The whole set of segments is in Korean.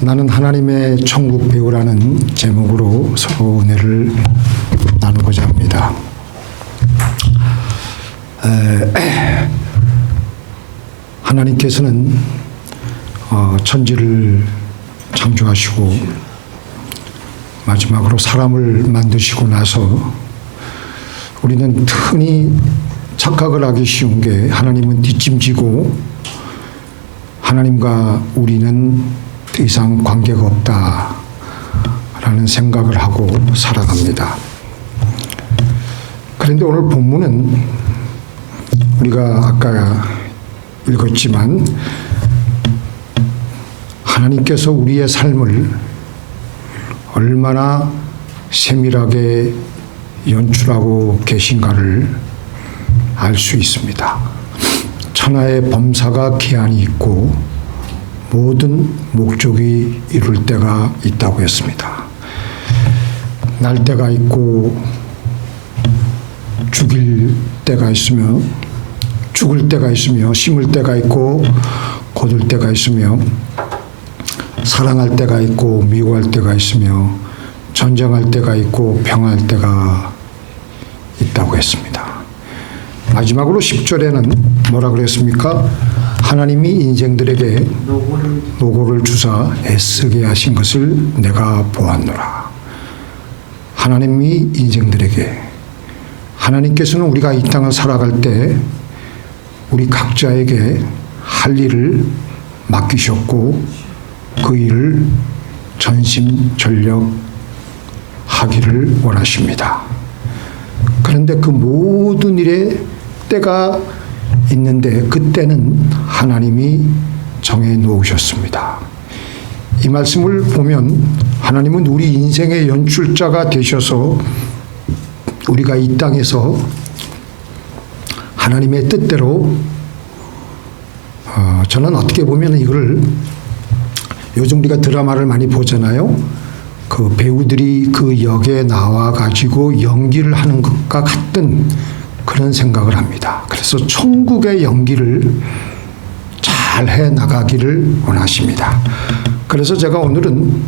나는 하나님의 천국 배우라는 제목으로 서로 은혜를 나누고자 합니다. 하나님께서는 천지를 창조하시고 마지막으로 사람을 만드시고 나서 우리는 흔히 착각을 하기 쉬운 게 하나님은 뒷짐지고 하나님과 우리는 더 이상 관계가 없다라는 생각을 하고 살아갑니다. 그런데 오늘 본문은 우리가 아까 읽었지만 하나님께서 우리의 삶을 얼마나 세밀하게 연출하고 계신가를 알 수 있습니다. 천하의 범사가 기한이 있고 모든 목적이 이룰 때가 있다고 했습니다. 날 때가 있고 죽일 때가 있으며 죽을 때가 있으며 심을 때가 있고 거둘 때가 있으며 사랑할 때가 있고 미워할 때가 있으며 전쟁할 때가 있고 평화할 때가 있다고 했습니다. 마지막으로 10절에는 뭐라 그랬습니까? 하나님이 인생들에게 노고를 주사 애쓰게 하신 것을 내가 보았노라. 하나님이 인생들에게, 하나님께서는 우리가 이 땅을 살아갈 때 우리 각자에게 할 일을 맡기셨고 그 일을 전심전력 하기를 원하십니다. 그런데 그 모든 일에 때가 있는데 그때는 하나님이 정해 놓으셨습니다. 이 말씀을 보면 하나님은 우리 인생의 연출자가 되셔서 우리가 이 땅에서 하나님의 뜻대로 저는 어떻게 보면 이걸 요즘 우리가 드라마를 많이 보잖아요. 그 배우들이 그 역에 나와 가지고 연기를 하는 것과 같은 그런 생각을 합니다. 그래서 천국의 연기를 잘 해 나가기를 원하십니다. 그래서 제가 오늘은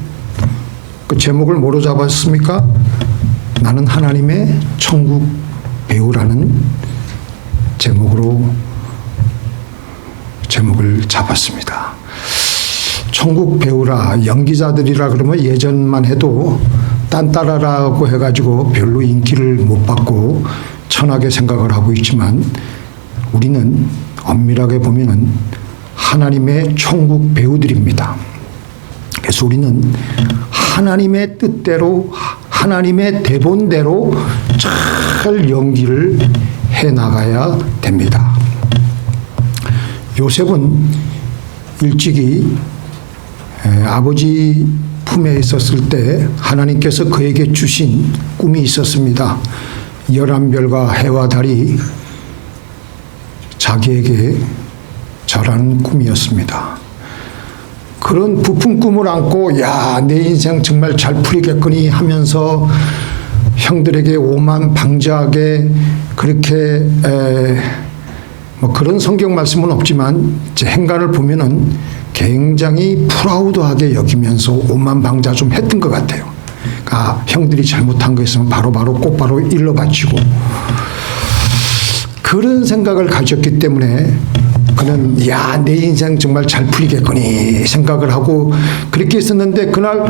그 제목을 뭐로 잡았습니까? 나는 하나님의 천국 배우라는 제목으로 제목을 잡았습니다. 천국 배우라, 연기자들이라 그러면 예전만 해도 딴따라라고 해가지고 별로 인기를 못 받고 천하게 생각을 하고 있지만 우리는 엄밀하게 보면은 하나님의 천국 배우들입니다. 그래서 우리는 하나님의 뜻대로 하나님의 대본대로 잘 연기를 해 나가야 됩니다. 요셉은 일찍이 아버지 품에 있었을 때 하나님께서 그에게 주신 꿈이 있었습니다. 11별과 해와 달이 자기에게 절하는 꿈이었습니다. 그런 부푼 꿈을 안고 야, 내 인생 정말 잘 풀리겠거니 하면서 형들에게 오만방자하게 그렇게 뭐 그런 성경 말씀은 없지만 제 행간을 보면은 굉장히 프라우드하게 여기면서 오만방자 좀 했던 것 같아요. 그러니까 형들이 잘못한 거 있으면 바로바로 곧바로 일러 바치고 그런 생각을 가졌기 때문에 그는 야, 내 인생 정말 잘 풀리겠거니 생각을 하고 그렇게 있었는데 그날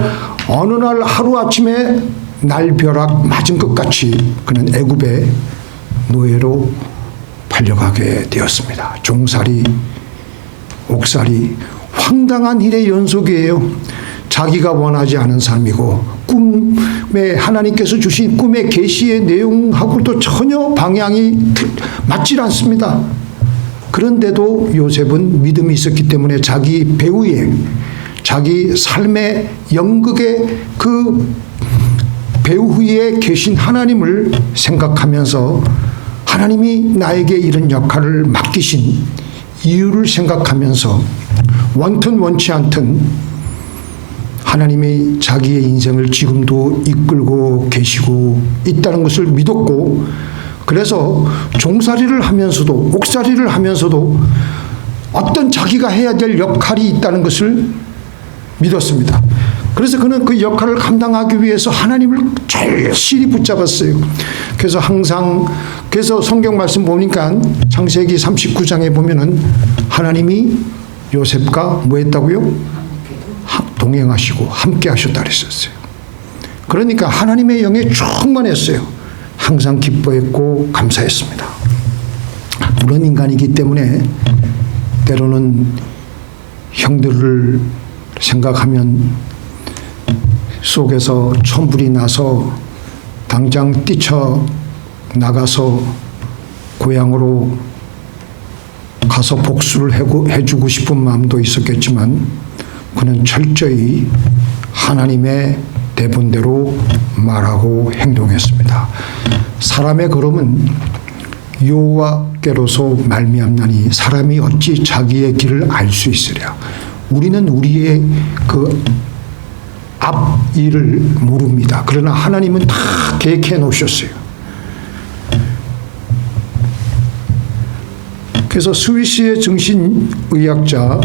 어느 날 하루아침에 날벼락 맞은 것 같이 그는 애굽의 노예로 팔려가게 되었습니다. 종살이, 옥살이, 황당한 일의 연속이에요. 자기가 원하지 않은 삶이고 꿈에 하나님께서 주신 꿈의 계시의 내용하고도 전혀 방향이 맞질 않습니다. 그런데도 요셉은 믿음이 있었기 때문에 자기 배우의 자기 삶의 연극의 그 배우 위에 계신 하나님을 생각하면서 하나님이 나에게 이런 역할을 맡기신 이유를 생각하면서 원튼 원치 않든 하나님이 자기의 인생을 지금도 이끌고 계시고 있다는 것을 믿었고 그래서 종살이를 하면서도 옥살이를 하면서도 어떤 자기가 해야 될 역할이 있다는 것을 믿었습니다. 그래서 그는 그 역할을 감당하기 위해서 하나님을 절실히 붙잡았어요. 그래서 성경 말씀 보니까 창세기 39장에 보면은 하나님이 요셉과 뭐 했다고요? 동행하시고 함께 하셨다 그랬었어요. 그러니까 하나님의 영에 충만했어요. 항상 기뻐했고 감사했습니다. 그런 인간이기 때문에 때로는 형들을 생각하면 속에서 천불이 나서 당장 뛰쳐 나가서 고향으로 가서 복수를 해주고 싶은 마음도 있었겠지만 그는 철저히 하나님의 대본대로 말하고 행동했습니다. 사람의 걸음은 여호와께로서 말미암나니 사람이 어찌 자기의 길을 알 수 있으랴. 우리는 우리의 그 앞 일을 모릅니다. 그러나 하나님은 다 계획해 놓으셨어요. 그래서 스위스의 정신의학자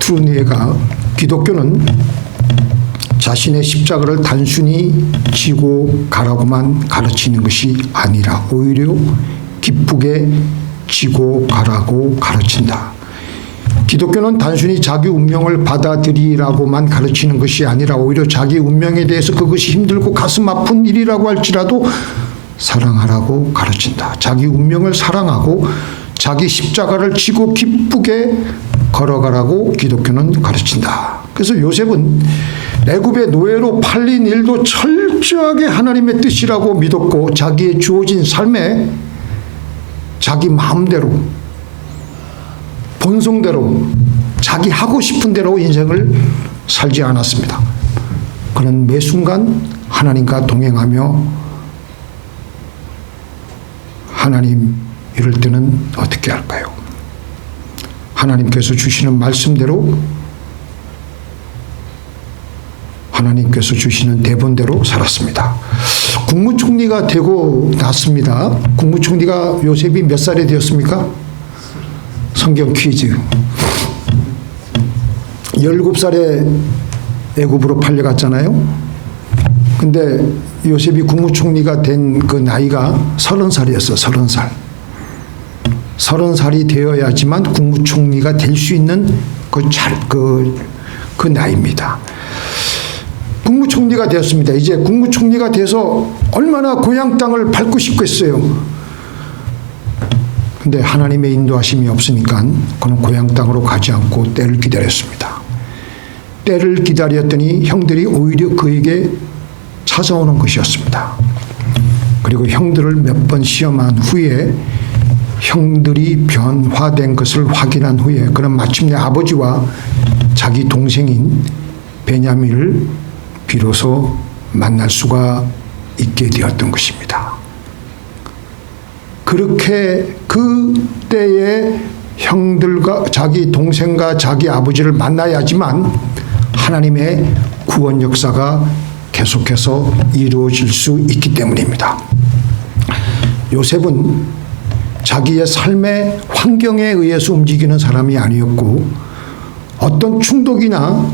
트루니에가 기독교는 자신의 십자가를 단순히 지고 가라고만 가르치는 것이 아니라 오히려 기쁘게 지고 가라고 가르친다. 기독교는 단순히 자기 운명을 받아들이라고만 가르치는 것이 아니라 오히려 자기 운명에 대해서 그것이 힘들고 가슴 아픈 일이라고 할지라도 사랑하라고 가르친다. 자기 운명을 사랑하고 자기 십자가를 지고 기쁘게 걸어가라고 기독교는 가르친다. 그래서 요셉은 애굽의 노예로 팔린 일도 철저하게 하나님의 뜻이라고 믿었고 자기의 주어진 삶에 자기 마음대로 본성대로 자기 하고 싶은 대로 인생을 살지 않았습니다. 그는 매 순간 하나님과 동행하며 하나님 이럴 때는 어떻게 할까요? 하나님께서 주시는 말씀대로 하나님께서 주시는 대본대로 살았습니다. 국무총리가 되고 났습니다. 국무총리가 요셉이 몇 살이 되었습니까? 성경 퀴즈. 17살에 애굽으로 팔려갔잖아요. 근데 요셉이 국무총리가 된 그 나이가 30살이었어. 30살. 30살이 되어야지만 국무총리가 될 수 있는 그 나이입니다. 국무총리가 되었습니다. 이제 국무총리가 돼서 얼마나 고향 땅을 밟고 싶겠어요. 근데 하나님의 인도하심이 없으니까 그는 고향 땅으로 가지 않고 때를 기다렸습니다. 때를 기다렸더니 형들이 오히려 그에게 찾아오는 것이었습니다. 그리고 형들을 몇 번 시험한 후에 형들이 변화된 것을 확인한 후에 그는 마침내 아버지와 자기 동생인 베냐민을 비로소 만날 수가 있게 되었던 것입니다. 그렇게 그때의 형들과 자기 동생과 자기 아버지를 만나야지만 하나님의 구원 역사가 계속해서 이루어질 수 있기 때문입니다. 요셉은 자기의 삶의 환경에 의해서 움직이는 사람이 아니었고 어떤 충동이나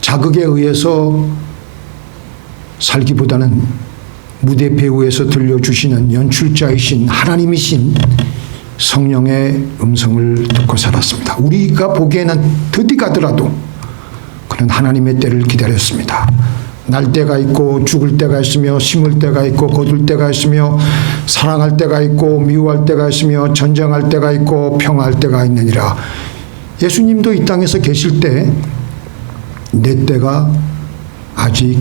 자극에 의해서 살기보다는 무대 배우에서 들려주시는 연출자이신 하나님이신 성령의 음성을 듣고 살았습니다. 우리가 보기에는 더디 가더라도 그는 하나님의 때를 기다렸습니다. 날 때가 있고 죽을 때가 있으며 심을 때가 있고 거둘 때가 있으며 사랑할 때가 있고 미워할 때가 있으며 전쟁할 때가 있고 평화할 때가 있느니라. 예수님도 이 땅에서 계실 때 내 때가 아직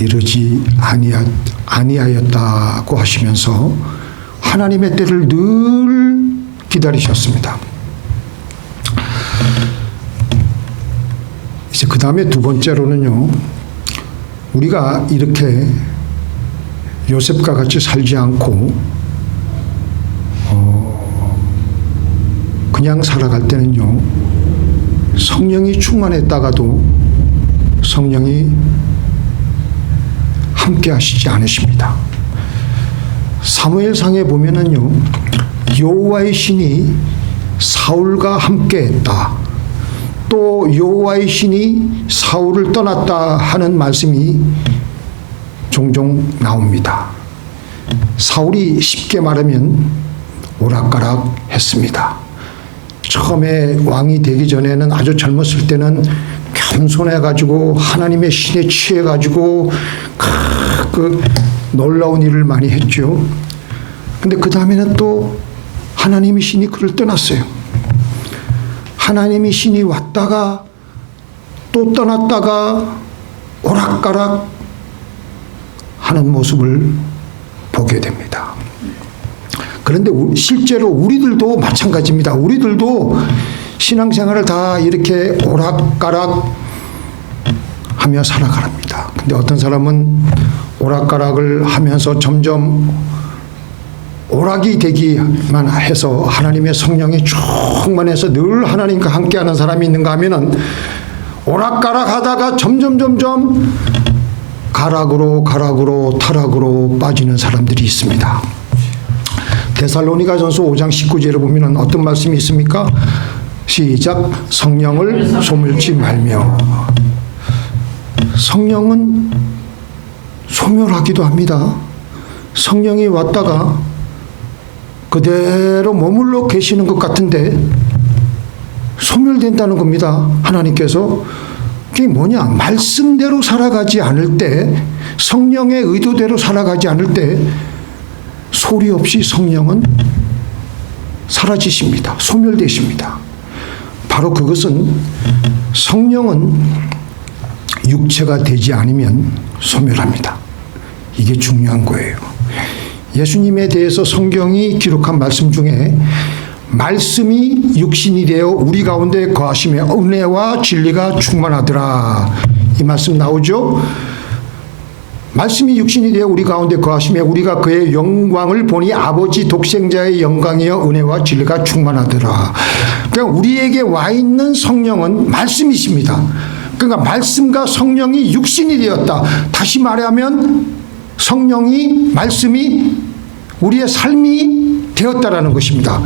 이르지 아니하였다고 하시면서 하나님의 때를 늘 기다리셨습니다. 이제 그 다음에 두 번째로는요, 우리가 이렇게 요셉과 같이 살지 않고 그냥 살아갈 때는요, 성령이 충만했다가도 성령이 함께 하시지 않으십니다. 사무엘상에 보면은요, 여호와의 신이 사울과 함께 했다. 또 또 여호와의 신이 사울을 떠났다 하는 말씀이 종종 나옵니다. 사울이 쉽게 말하면 오락가락했습니다. 처음에 왕이 되기 전에는 아주 젊었을 때는 겸손해가지고 하나님의 신에 취해가지고 그 놀라운 일을 많이 했죠. 근데 그 다음에는 또 하나님의 신이 그를 떠났어요. 하나님의 신이 왔다가 또 떠났다가 오락가락 하는 모습을 보게 됩니다. 그런데 실제로 우리들도 마찬가지입니다. 우리들도 신앙생활을 다 이렇게 오락가락 하며 살아갑니다. 근데 어떤 사람은 오락가락을 하면서 점점 오락이 되기만 해서 하나님의 성령이 충만해서 늘 하나님과 함께하는 사람이 있는가 하면은 오락가락 하다가 점점 가락으로 타락으로 빠지는 사람들이 있습니다. 데살로니가전서 5장 19절에 보면 어떤 말씀이 있습니까? 시작. 성령을 소멸치 말며. 성령은 소멸하기도 합니다. 성령이 왔다가 그대로 머물러 계시는 것 같은데 소멸된다는 겁니다. 하나님께서. 그게 뭐냐? 말씀대로 살아가지 않을 때, 성령의 의도대로 살아가지 않을 때 소리 없이 성령은 사라지십니다. 소멸되십니다. 바로 그것은 성령은 육체가 되지 않으면 소멸합니다. 이게 중요한 거예요. 예수님에 대해서 성경이 기록한 말씀 중에 말씀이 육신이 되어 우리 가운데 거하시며 은혜와 진리가 충만하더라. 이 말씀 나오죠? 말씀이 육신이 되어 우리 가운데 거하시며 우리가 그의 영광을 보니 아버지 독생자의 영광이여 은혜와 진리가 충만하더라. 그러니까 우리에게 와 있는 성령은 말씀이십니다. 그러니까 말씀과 성령이 육신이 되었다. 다시 말하면 성령이 말씀이 우리의 삶이 되었다라는 것입니다.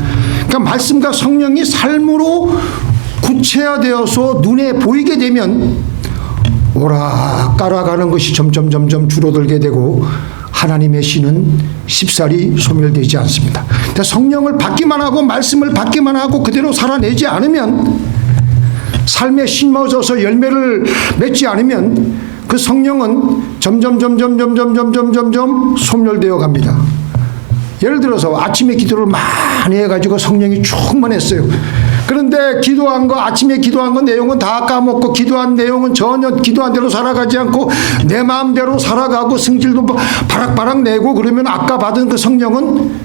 그러니까 말씀과 성령이 삶으로 구체화되어서 눈에 보이게 되면 오락가락하는 것이 점점 줄어들게 되고 하나님의 신은 쉽사리 소멸되지 않습니다. 근데 성령을 받기만 하고 말씀을 받기만 하고 그대로 살아내지 않으면, 삶에 심어져서 열매를 맺지 않으면 그 성령은 점점 소멸되어 갑니다. 예를 들어서 아침에 기도를 많이 해가지고 성령이 충만했어요. 그런데 기도한 거, 아침에 기도한 거 내용은 다 까먹고 기도한 내용은 전혀 기도한 대로 살아가지 않고 내 마음대로 살아가고 성질도 바락바락 내고 그러면 아까 받은 그 성령은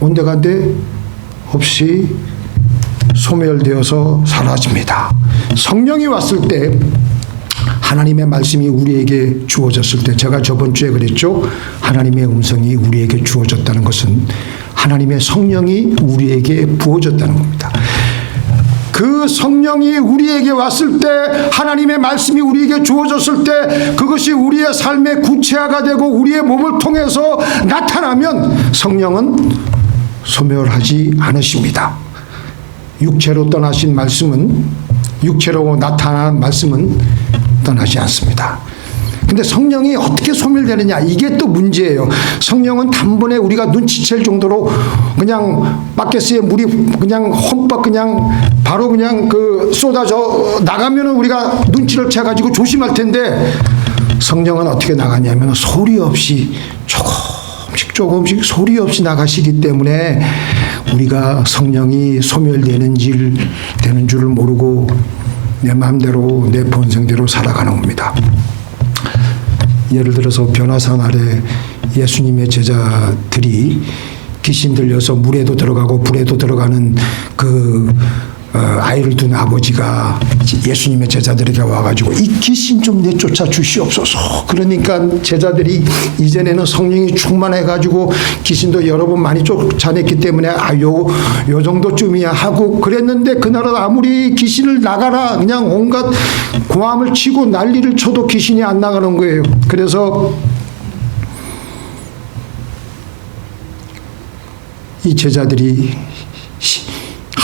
온데간데 없이 소멸되어서 사라집니다. 성령이 왔을 때, 하나님의 말씀이 우리에게 주어졌을 때, 제가 저번 주에 그랬죠. 하나님의 음성이 우리에게 주어졌다는 것은 하나님의 성령이 우리에게 부어졌다는 겁니다. 그 성령이 우리에게 왔을 때, 하나님의 말씀이 우리에게 주어졌을 때 그것이 우리의 삶의 구체화가 되고 우리의 몸을 통해서 나타나면 성령은 소멸하지 않으십니다. 육체로 떠나신 말씀은, 육체로 나타난 말씀은 떠나지 않습니다. 근데 성령이 어떻게 소멸되느냐, 이게 또 문제예요. 성령은 단번에 우리가 눈치챌 정도로 그냥 바켓스에 물이 그냥 험박 그냥 바로 그냥 그 쏟아져 나가면은 우리가 눈치를 채가지고 조심할 텐데, 성령은 어떻게 나가냐면 소리 없이 조금씩 소리 없이 나가시기 때문에 우리가 성령이 소멸되는 줄을 모르고 내 마음대로 내 본성대로 살아가는 겁니다. 예를 들어서 변화산 아래 예수님의 제자들이 귀신 들려서 물에도 들어가고 불에도 들어가는 그 아이를 둔 아버지가 예수님의 제자들에게 와가지고 이 귀신 좀 내쫓아 주시옵소서. 그러니까 제자들이 이전에는 성령이 충만해가지고 귀신도 여러 번 많이 쫓아냈기 때문에 요 정도쯤이야 하고 그랬는데, 그날은 아무리 귀신을 나가라 그냥 온갖 고함을 치고 난리를 쳐도 귀신이 안 나가는 거예요. 그래서 이 제자들이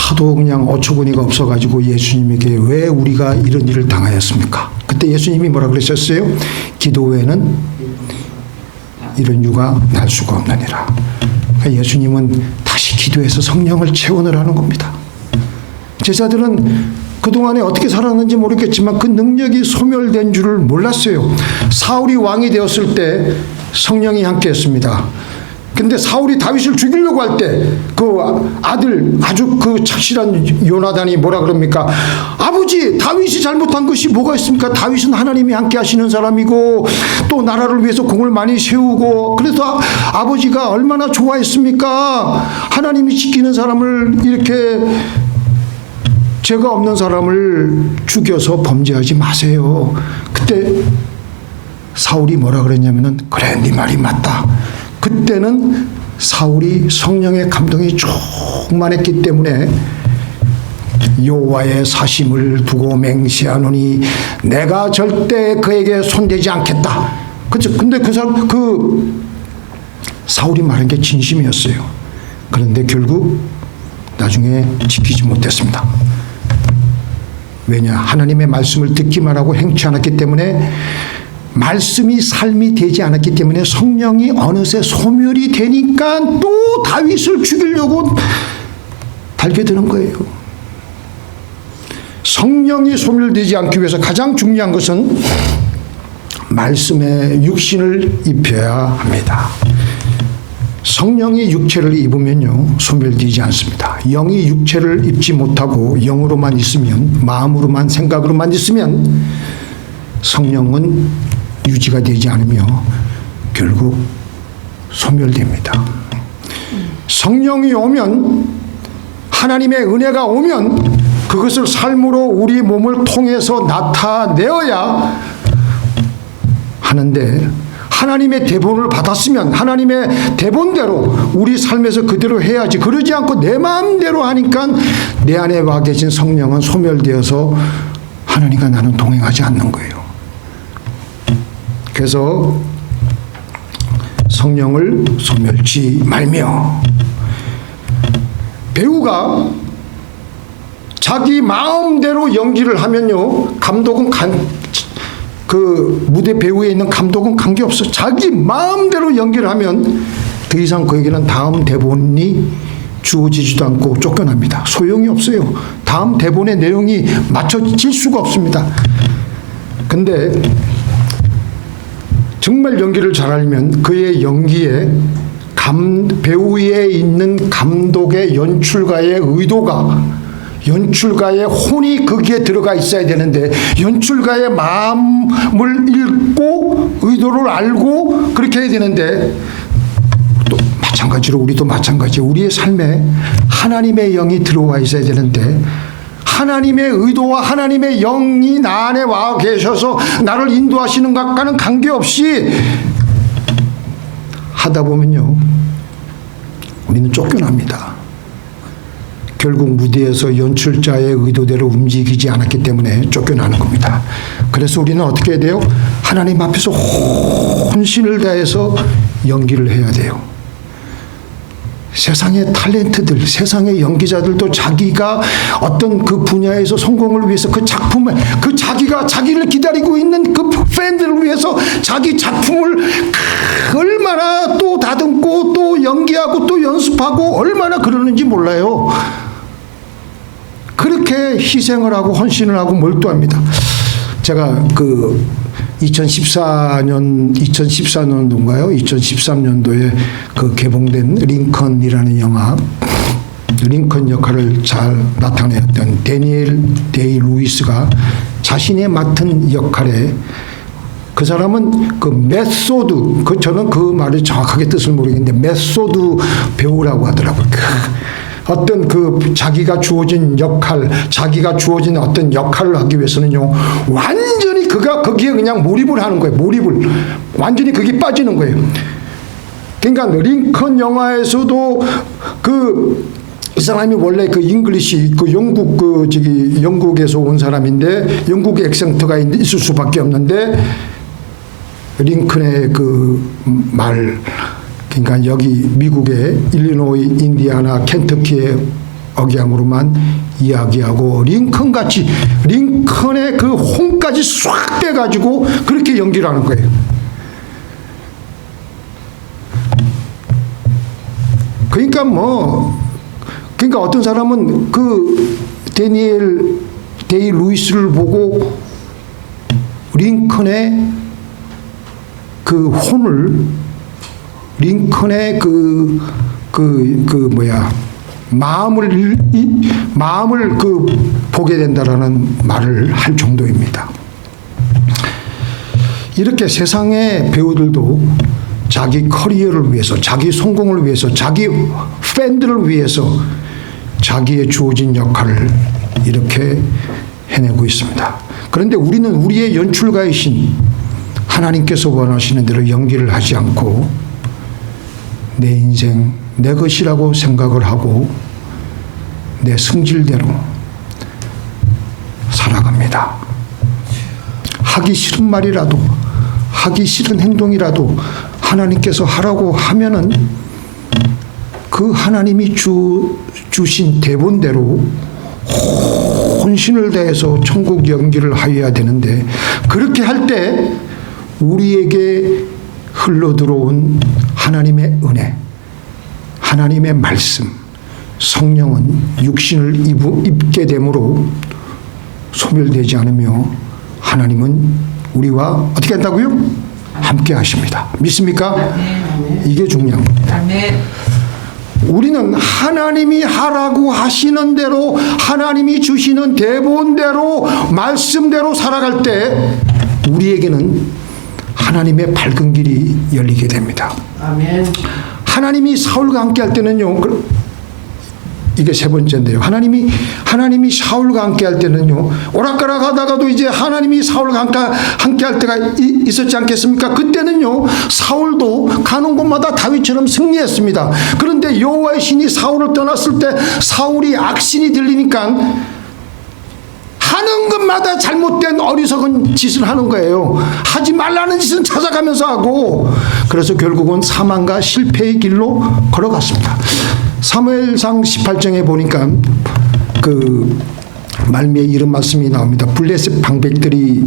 하도 그냥 어처구니가 없어가지고 예수님에게 왜 우리가 이런 일을 당하였습니까? 그때 예수님이 뭐라 그러셨어요? 기도 외에는 이런 유가 날 수가 없느니라. 그러니까 예수님은 다시 기도해서 성령을 채워넣으라는 겁니다. 제자들은 그동안에 어떻게 살았는지 모르겠지만 그 능력이 소멸된 줄을 몰랐어요. 사울이 왕이 되었을 때 성령이 함께했습니다. 근데 사울이 다윗을 죽이려고 할 때 그 아들 아주 그 착실한 요나단이 뭐라 그럽니까? 아버지, 다윗이 잘못한 것이 뭐가 있습니까? 다윗은 하나님이 함께 하시는 사람이고 또 나라를 위해서 공을 많이 세우고 그래서 아버지가 얼마나 좋아했습니까? 하나님이 지키는 사람을 이렇게 죄가 없는 사람을 죽여서 범죄하지 마세요. 그때 사울이 뭐라 그랬냐면은 그래, 네 말이 맞다. 그때는 사울이 성령의 감동이 충만했기 때문에 여호와의 사심을 두고 맹세하노니 내가 절대 그에게 손대지 않겠다. 그렇죠? 근데 그 사람 사울이 말한 게 진심이었어요. 그런데 결국 나중에 지키지 못했습니다. 왜냐? 하나님의 말씀을 듣기만 하고 행치 않았기 때문에, 말씀이 삶이 되지 않았기 때문에 성령이 어느새 소멸이 되니까 또 다윗을 죽이려고 달겨드는 거예요. 성령이 소멸되지 않기 위해서 가장 중요한 것은 말씀에 육신을 입혀야 합니다. 성령이 육체를 입으면요, 소멸되지 않습니다. 영이 육체를 입지 못하고 영으로만 있으면, 마음으로만, 생각으로만 있으면 성령은 유지가 되지 않으며 결국 소멸됩니다. 성령이 오면, 하나님의 은혜가 오면 그것을 삶으로 우리 몸을 통해서 나타내어야 하는데, 하나님의 대본을 받았으면 하나님의 대본대로 우리 삶에서 그대로 해야지, 그러지 않고 내 마음대로 하니까 내 안에 와 계신 성령은 소멸되어서 하나님과 나는 동행하지 않는 거예요. 그래서 성령을 소멸치 말며, 배우가 자기 마음대로 연기를 하면요, 감독은 그 무대 배우에 있는 감독은 관계없어. 자기 마음대로 연기를 하면 더 이상 그에게는 다음 대본이 주어지지도 않고 쫓겨납니다. 소용이 없어요. 다음 대본의 내용이 맞춰질 수가 없습니다. 근데 정말 연기를 잘하려면 그의 연기에 배우에 있는 감독의 연출가의 의도가, 연출가의 혼이 거기에 들어가 있어야 되는데, 연출가의 마음을 읽고 의도를 알고 그렇게 해야 되는데, 또 마찬가지로 우리도 마찬가지예요. 우리의 삶에 하나님의 영이 들어와 있어야 되는데, 하나님의 의도와 하나님의 영이 나 안에 와 계셔서 나를 인도하시는 것과는 관계없이 하다 보면요, 우리는 쫓겨납니다. 결국 무대에서 연출자의 의도대로 움직이지 않았기 때문에 쫓겨나는 겁니다. 그래서 우리는 어떻게 해야 돼요? 하나님 앞에서 혼신을 다해서 연기를 해야 돼요. 세상의 탤런트들, 세상의 연기자들도 자기가 어떤 그 분야에서 성공을 위해서 그 작품을, 그 자기를 기다리고 있는 그 팬들을 위해서 자기 작품을 얼마나 또 다듬고 또 연기하고 또 연습하고 얼마나 그러는지 몰라요. 그렇게 희생을 하고 헌신을 하고 몰두합니다. 제가 그 2014년도인가요? 2013년도에 그 개봉된 링컨이라는 영화, 링컨 역할을 잘 나타내었던 데니엘 데이 루이스가 자신이 맡은 역할에, 그 사람은 그 메소드, 저는 그 말의 정확하게 뜻을 모르겠는데 메소드 배우라고 하더라고요. 어떤 그 자기가 주어진 역할, 자기가 주어진 어떤 역할을 하기 위해서는요, 완전히 그가 거기에 그냥 몰입을 하는 거예요. 몰입을. 완전히 거기에 빠지는 거예요. 그러니까 링컨 영화에서도 이 사람이 원래 그 잉글리시, 영국에서 온 사람인데, 영국 액센트가 있을 수밖에 없는데, 링컨의 그 말, 그러니까 여기 미국의 일리노이, 인디아나, 켄터키에 억양으로만 이야기하고 링컨같이 링컨의 그 홍까지 싹 빼가지고 그렇게 연기를 하는 거예요. 그러니까 어떤 사람은 그 데니엘 데이 루이스를 보고 링컨의 그 혼을 링컨의 마음을 보게 된다라는 말을 할 정도입니다. 이렇게 세상의 배우들도 자기 커리어를 위해서, 자기 성공을 위해서, 자기 팬들을 위해서 자기의 주어진 역할을 이렇게 해내고 있습니다. 그런데 우리는 우리의 연출가이신 하나님께서 원하시는 대로 연기를 하지 않고 내 인생 내 것이라고 생각을 하고 내 성질대로 살아갑니다. 하기 싫은 말이라도 하기 싫은 행동이라도 하나님께서 하라고 하면은 그 하나님이 주신 대본대로 혼신을 다해서 천국 연기를 하여야 되는데, 그렇게 할 때 우리에게 흘러들어온 하나님의 은혜, 하나님의 말씀, 성령은 육신을 입게 되므로 소멸되지 않으며 하나님은 우리와 어떻게 한다고요? 함께 하십니다. 믿습니까? 이게 중요한 겁니다. 우리는 하나님이 하라고 하시는 대로, 하나님이 주시는 대본대로, 말씀대로 살아갈 때 우리에게는 하나님의 밝은 길이 열리게 됩니다. 아멘. 하나님이 사울과 함께 할 때는요, 이게 세 번째인데요. 하나님이 사울과 함께 할 때는요, 오락가락 하다가도 이제 하나님이 사울과 함께 할 때가 있었지 않겠습니까? 그때는요, 사울도 가는 곳마다 다윗처럼 승리했습니다. 그런데 여호와의 신이 사울을 떠났을 때 사울이 악신이 들리니까 하는 것마다 잘못된 어리석은 짓을 하는 거예요. 하지 말라는 짓은 찾아가면서 하고, 그래서 결국은 사망과 실패의 길로 걸어갔습니다. 사무엘상 18장에 보니까 그 말미에 이런 말씀이 나옵니다. 블레셋 방백들이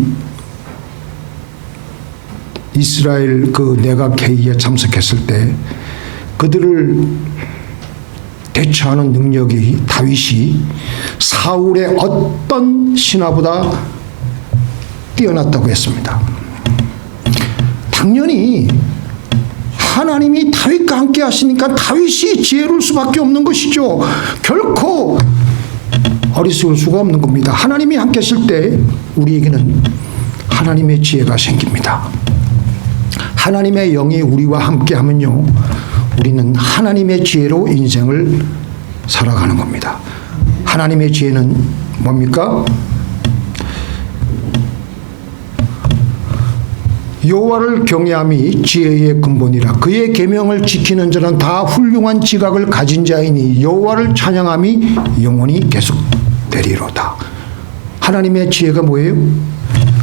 이스라엘 그 내각 회의에 참석했을 때 그들을 대처하는 능력이 다윗이 사울의 어떤 신하보다 뛰어났다고 했습니다. 당연히 하나님이 다윗과 함께 하시니까 다윗이 지혜로울 수밖에 없는 것이죠. 결코 어리석을 수가 없는 겁니다. 하나님이 함께 하실 때 우리에게는 하나님의 지혜가 생깁니다. 하나님의 영이 우리와 함께 하면요, 우리는 하나님의 지혜로 인생을 살아가는 겁니다. 하나님의 지혜는 뭡니까? 여호와를 경외함이 지혜의 근본이라. 그의 계명을 지키는 자는 다 훌륭한 지각을 가진 자이니 여호와를 찬양함이 영원히 계속되리로다. 하나님의 지혜가 뭐예요?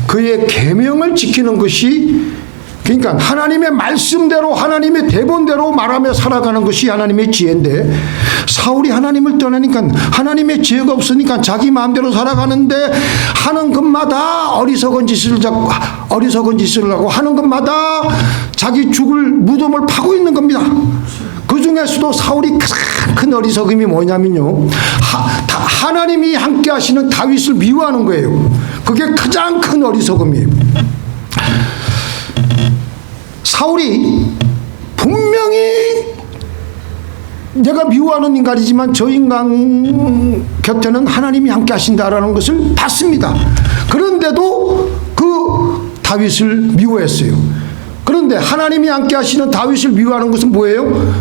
그의 계명을 지키는 것이, 그러니까 하나님의 말씀대로, 하나님의 대본대로 말하며 살아가는 것이 하나님의 지혜인데, 사울이 하나님을 떠나니까 하나님의 지혜가 없으니까 자기 마음대로 살아가는데 하는 것마다 어리석은 짓을 하고 하는 것마다 자기 죽을 무덤을 파고 있는 겁니다. 그 중에서도 사울이 가장 큰 어리석음이 뭐냐면요, 하나님이 함께 하시는 다윗을 미워하는 거예요. 그게 가장 큰 어리석음이에요. 사울이 분명히 내가 미워하는 인간이지만 저 인간 곁에는 하나님이 함께 하신다라는 것을 봤습니다. 그런데도 그 다윗을 미워했어요. 그런데 하나님이 함께 하시는 다윗을 미워하는 것은 뭐예요?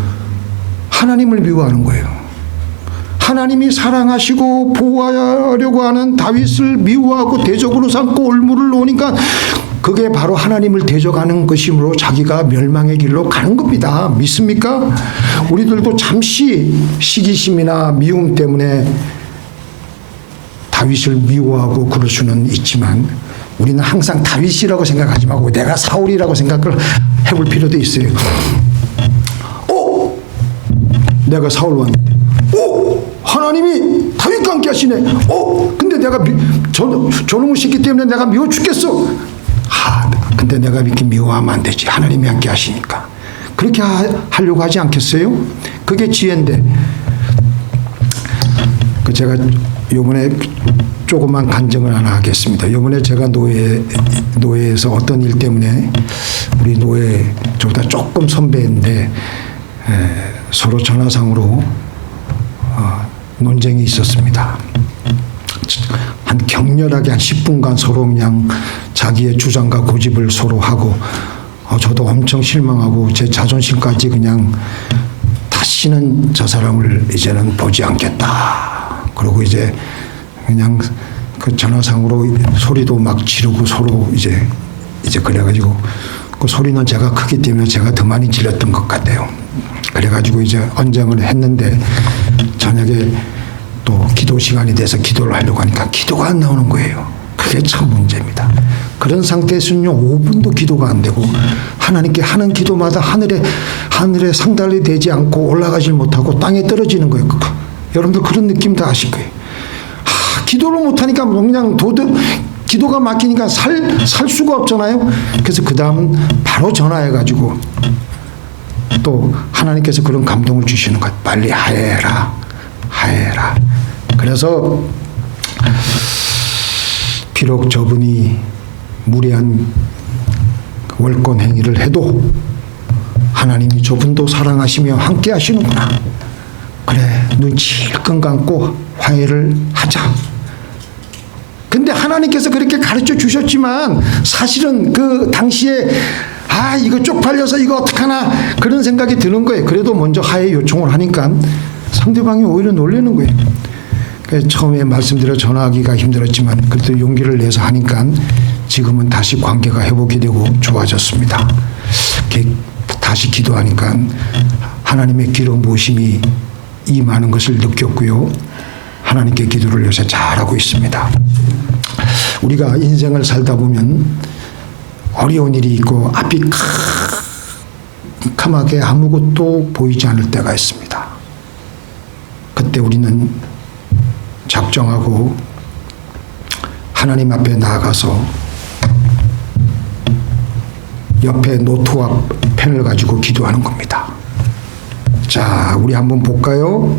하나님을 미워하는 거예요. 하나님이 사랑하시고 보호하려고 하는 다윗을 미워하고 대적으로 삼고 올무를 놓으니까 그게 바로 하나님을 대적하는 것이므로 자기가 멸망의 길로 가는 겁니다. 믿습니까? 우리들도 잠시 시기심이나 미움 때문에 다윗을 미워하고 그럴 수는 있지만 우리는 항상 다윗이라고 생각하지 말고 내가 사울이라고 생각을 해볼 필요도 있어요. 내가 사울 왕. 하나님이 다윗과 함께 하시네. 근데 내가 저놈의 새끼 때문에 내가 미워 죽겠어. 근데 내가 이렇게 미워하면 안 되지. 하나님이 함께 하시니까. 그렇게 하려고 하지 않겠어요? 그게 지혜인데. 제가 요번에 조그만 간증을 하나 하겠습니다. 요번에 제가 노예에서 어떤 일 때문에 우리 노예 저보다 조금 선배인데 서로 전화상으로 논쟁이 있었습니다. 한 격렬하게 한 10분간 서로 그냥 자기의 주장과 고집을 서로 하고 저도 엄청 실망하고 제 자존심까지 그냥 다시는 저 사람을 이제는 보지 않겠다. 그리고 이제 그냥 그 전화상으로 소리도 막 지르고 서로 이제 그래가지고 그 소리는 제가 크기 때문에 제가 더 많이 질렀던 것 같아요. 그래가지고 이제 언쟁을 했는데 저녁에 또 기도 시간이 돼서 기도를 하려고 하니까 기도가 안 나오는 거예요. 그게 참 문제입니다. 그런 상태에서는요 5분도 기도가 안 되고 하나님께 하는 기도마다 하늘에 상달이 되지 않고 올라가질 못하고 땅에 떨어지는 거예요. 여러분들 그런 느낌 다 아실 거예요. 기도를 못하니까 그냥 기도가 막히니까 살 수가 없잖아요. 그래서 그 다음은 바로 전화해가지고 또 하나님께서 그런 감동을 주시는 것. 빨리 하해라. 그래서 비록 저분이 무례한 월권 행위를 해도 하나님이 저분도 사랑하시며 함께 하시는구나. 그래, 눈 질끈 감고 화해를 하자. 근데 하나님께서 그렇게 가르쳐 주셨지만 사실은 그 당시에 이거 쪽팔려서 이거 어떡하나 그런 생각이 드는 거예요. 그래도 먼저 화해 요청을 하니까 상대방이 오히려 놀라는 거예요. 그래서 처음에 말씀드려 전화하기가 힘들었지만 그래도 용기를 내서 하니까 지금은 다시 관계가 회복이 되고 좋아졌습니다. 다시 기도하니까 하나님의 기름 부으심이 임하는 것을 느꼈고요. 하나님께 기도를 요새 잘하고 있습니다. 우리가 인생을 살다 보면 어려운 일이 있고 앞이 캄캄하게 아무것도 보이지 않을 때가 있습니다. 그때 우리는 작정하고 하나님 앞에 나아가서 옆에 노트와 펜을 가지고 기도하는 겁니다. 자, 우리 한번 볼까요?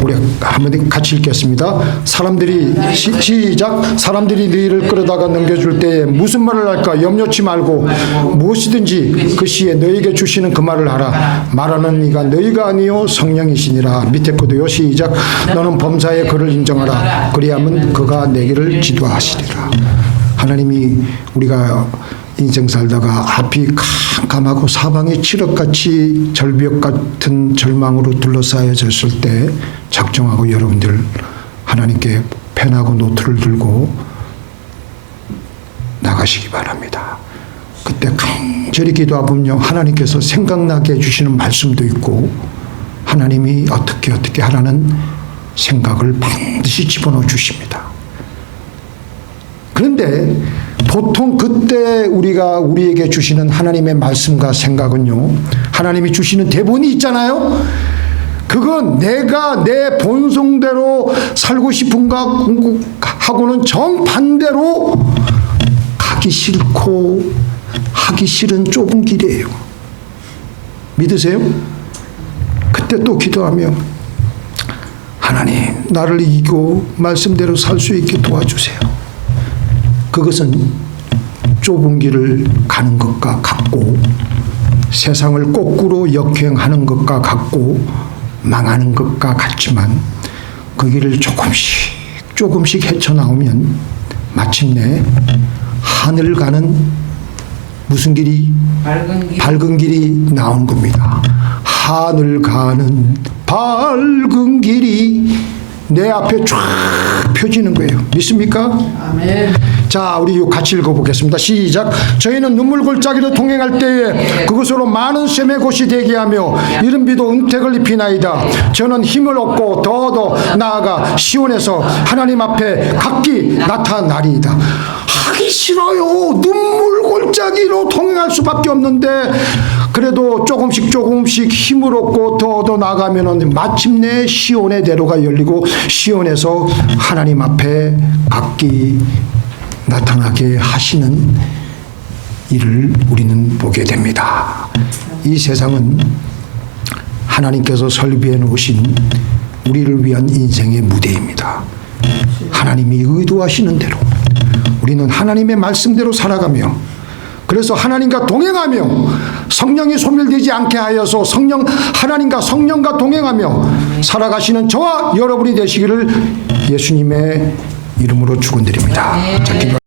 우리 한번 같이 읽겠습니다. 사람들이 시작. 사람들이 너희를 끌어다가 넘겨줄 때에 무슨 말을 할까 염려치 말고 무엇이든지 그 시에 너희에게 주시는 그 말을 하라. 말하는 이가 너희가 아니요 성령이시니라. 밑에 거도요. 시작. 너는 범사의 그를 인정하라. 그리하면 그가 내게를 지도하시리라. 하나님이 우리가 인생 살다가 앞이 캄캄하고 사방이 칠흑같이 절벽 같은 절망으로 둘러싸여졌을 때 작정하고 여러분들 하나님께 펜하고 노트를 들고 나가시기 바랍니다. 그때 간절히 기도하면요 하나님께서 생각나게 해주시는 말씀도 있고 하나님이 어떻게 하라는 생각을 반드시 집어넣어 주십니다. 그런데 보통 그때 우리에게 주시는 하나님의 말씀과 생각은요, 하나님이 주시는 대본이 있잖아요. 그건 내가 내 본성대로 살고 싶은가 하고는 정반대로 가기 싫고 하기 싫은 좁은 길이에요. 믿으세요? 그때 또 기도하며 하나님 나를 이기고 말씀대로 살 수 있게 도와주세요. 그것은 좁은 길을 가는 것과 같고 세상을 거꾸로 역행하는 것과 같고 망하는 것과 같지만 그 길을 조금씩 헤쳐나오면 마침내 하늘 가는 무슨 길이? 밝은 길이 나온 겁니다. 하늘 가는 밝은 길이 내 앞에 쫙 펴지는 거예요. 믿습니까? 아멘. 자, 우리 같이 읽어보겠습니다. 시작. 저희는 눈물 골짜기로 통행할 때에 그것으로 많은 셈의 곳이 되게 하며 이른 비도 은택을 입히나이다. 저는 힘을 얻고 더 나아가 시온에서 하나님 앞에 각기 나타나리이다. 하기 싫어요. 눈물 골짜기로 통행할 수밖에 없는데 그래도 조금씩 힘을 얻고 더 나가면은 마침내 시온의 대로가 열리고 시온에서 하나님 앞에 각기 나타나게 하시는 일을 우리는 보게 됩니다. 이 세상은 하나님께서 설비해 놓으신 우리를 위한 인생의 무대입니다. 하나님이 의도하시는 대로 우리는 하나님의 말씀대로 살아가며, 그래서 하나님과 동행하며 성령이 소멸되지 않게 하여서 하나님과 성령과 동행하며 살아가시는 저와 여러분이 되시기를 예수님의 이름으로 축원드립니다. 자, 기도